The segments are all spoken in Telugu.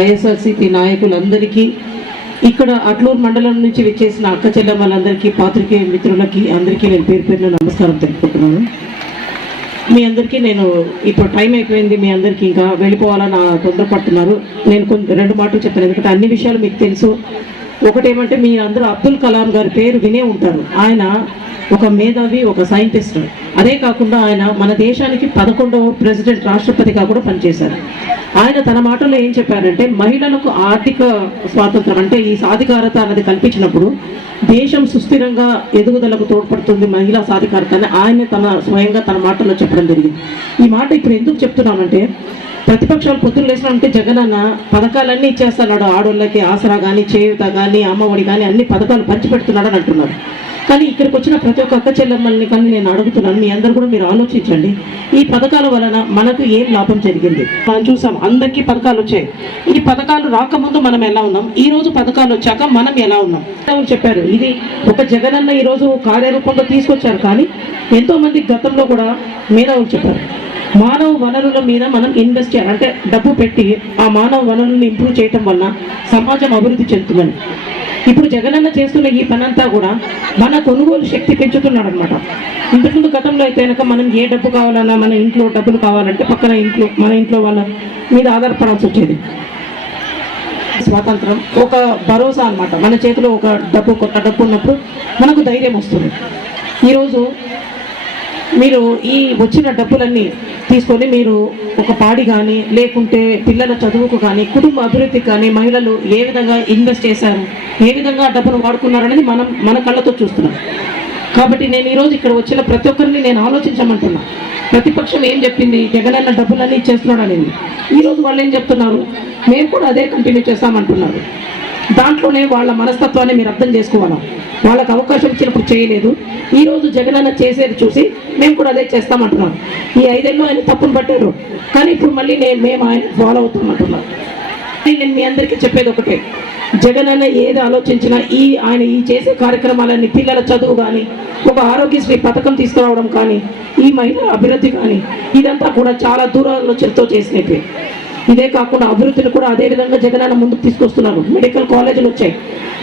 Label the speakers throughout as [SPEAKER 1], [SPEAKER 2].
[SPEAKER 1] వైఎస్ఆర్సీపీ నాయకులందరికీ ఇక్కడ అట్లూరు మండలం నుంచి విచ్చేసిన అక్క చెల్లెమ్మలందరికీ పాత్రికేయ మిత్రులకి అందరికీ నేను పేరు పేరున నమస్కారం తెలుపుకుంటున్నాను. మీ అందరికీ నేను ఇప్పుడు టైం అయిపోయింది మీ అందరికీ ఇంకా వెళ్ళిపోవాలని తొందరపడుతున్నారు. నేను కొంచెం రెండు మాటలు చెప్తాను ఎందుకంటే అన్ని విషయాలు మీకు తెలుసు. ఒకటేమంటే మీ అందరూ అబ్దుల్ కలాం గారి పేరు వినే ఉంటారు. ఆయన ఒక మేధావి ఒక సైంటిస్ట్. అదే కాకుండా ఆయన మన దేశానికి పదకొండవ ప్రెసిడెంట్ రాష్ట్రపతిగా కూడా పనిచేశారు. ఆయన తన మాటల్లో ఏం చెప్పారంటే మహిళలకు ఆర్థిక స్వాతంత్రం అంటే ఈ సాధికారత అన్నది కల్పించినప్పుడు దేశం సుస్థిరంగా ఎదుగుదలకు తోడ్పడుతుంది మహిళా సాధికారత అని ఆయన తన స్వయంగా తన మాటల్లో చెప్పడం జరిగింది. ఈ మాట ఇప్పుడు ఎందుకు చెప్తున్నామంటే ప్రతిపక్షాలు పొద్దున్న లేచినంటే జగన్ అన్న పథకాలన్నీ ఇచ్చేస్తున్నాడు. ఆడోళ్ళకి ఆసరా కానీ చేయుత కానీ అమ్మఒడి కానీ అన్ని పథకాలు పంచిపెడుతున్నాడు అని అంటున్నారు. కానీ ఇక్కడికి వచ్చిన ప్రతి ఒక్క అక్క చెల్లెమ్మల్ని కానీ నేను అడుగుతున్నాను. మీ అందరు కూడా మీరు ఆలోచించండి. ఈ పథకాల వలన మనకు ఏం లాభం జరిగింది? మనం చూసాం అందరికీ పథకాలు వచ్చాయి. ఈ పథకాలు రాకముందు మనం ఎలా ఉన్నాం? ఈ రోజు పథకాలు వచ్చాక మనం ఎలా ఉన్నాం? చెప్పారు ఇది ఒక జగనన్న ఈ రోజు కార్యరూపంలో తీసుకొచ్చారు కానీ ఎంతో మంది గతంలో కూడా మేధావులు చెప్పారు. మానవ వనరుల మీద మనం ఇన్వెస్ట్ చేయాలి. అంటే డబ్బు పెట్టి ఆ మానవ వనరులను ఇంప్రూవ్ చేయటం వలన సమాజం అభివృద్ధి చెందుతుందని. ఇప్పుడు జగనన్న చేస్తున్న ఈ పనంతా కూడా మన కొనుగోలు శక్తి పెంచుతున్నాడు అనమాట ఇంతకుముందు గతంలో అయితే కనుక మనం ఏ డబ్బు కావాలన్నా మన ఇంట్లో డబ్బులు కావాలంటే పక్కన ఇంట్లో మన ఇంట్లో వాళ్ళ మీద ఆధారపడాల్సి వచ్చేది. స్వాతంత్రం ఒక భరోసా అన్నమాట. మన చేతిలో ఒక డబ్బు కొత్త డబ్బు ఉన్నప్పుడు మనకు ధైర్యం వస్తుంది. ఈరోజు మీరు ఈ వచ్చిన డబ్బులన్నీ తీసుకొని మీరు ఒక పాడి కానీ లేకుంటే పిల్లల చదువుకు కానీ కుటుంబ అభివృద్ధికి కానీ మహిళలు ఏ విధంగా ఇన్వెస్ట్ చేశారు ఏ విధంగా డబ్బును వాడుకున్నారనేది మనం మన కళ్ళతో చూస్తున్నాం. కాబట్టి నేను ఈరోజు ఇక్కడ వచ్చిన ప్రతి ఒక్కరిని నేను ఆలోచించమంటున్నా. ప్రతిపక్షం ఏం చెప్పింది? జగనన్న డబ్బులన్నీ ఇచ్చేస్తున్నాడు అనేది ఈరోజు వాళ్ళు ఏం చెప్తున్నారు? మేము కూడా అదే కంటిన్యూ చేస్తామంటున్నారు. దాంట్లోనే వాళ్ళ మనస్తత్వాన్ని మీరు అర్థం చేసుకోవాలి? వాళ్ళకి అవకాశం ఇచ్చినప్పుడు చేయలేదు. ఈ రోజు జగనన్న చేసేది చూసి మేము కూడా అదే చేస్తామంటున్నాం. ఈ ఐదేళ్ళు ఆయన తప్పును పట్టారు. కానీ ఇప్పుడు మళ్ళీ నేను మేము ఆయన ఫాలో అవుతామంటున్నాం. నేను మీ అందరికీ చెప్పేది ఒకటే. జగనన్న ఏది ఆలోచించినా ఈ ఆయన ఈ చేసే కార్యక్రమాలన్నీ పిల్లల చదువు కానీ ఒక ఆరోగ్యశ్రీ పథకం తీసుకురావడం కానీ ఈ మహిళల అభివృద్ధి కానీ ఇదంతా కూడా చాలా దూరాలోచనతో చేసినట్టు. ఇదే కాకుండా అభివృద్ధిని కూడా అదే విధంగా జగనన్న ముందుకు తీసుకొస్తున్నారు. మెడికల్ కాలేజీలు వచ్చాయి.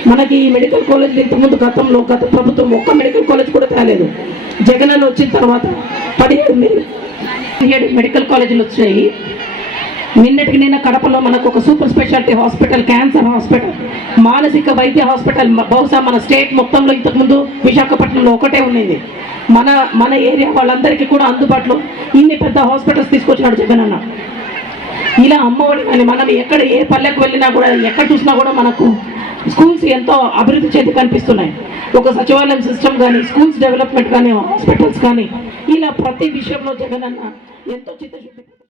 [SPEAKER 1] మనకి ఈ మెడికల్ కాలేజీలు ఇంతకుముందు గతంలో గత ప్రభుత్వం ఒక్క మెడికల్ కాలేజ్ కూడా తేలేదు జగనన్న వచ్చిన తర్వాత పదిహేడు పదిహేడు మెడికల్ కాలేజీలు వచ్చాయి. నిన్నటికి నిన్న కడపలో మనకు ఒక super speciality hospital cancer hospital మానసిక వైద్య హాస్పిటల్ బహుశా మన స్టేట్ మొత్తంలో ఇంతకుముందు విశాఖపట్నంలో ఒకటే ఉండేది మన మన ఏరియా వాళ్ళందరికీ కూడా అందుబాటులో ఇన్ని పెద్ద హాస్పిటల్స్ తీసుకొచ్చినాడు జగన్ అన్న ఇలా అమ్మఒడి అని మనం ఎక్కడ ఏ పల్లెకు వెళ్ళినా కూడా ఎక్కడ చూసినా కూడా మనకు స్కూల్స్ ఎంతో అభివృద్ధి చెంది కనిపిస్తున్నాయి. ఒక సచివాలయం సిస్టమ్ కానీ స్కూల్స్ డెవలప్మెంట్ కానీ హాస్పిటల్స్ కానీ ఇలా ప్రతి విషయంలో జగన్ అన్న ఎంతో చిత్తశుద్ధి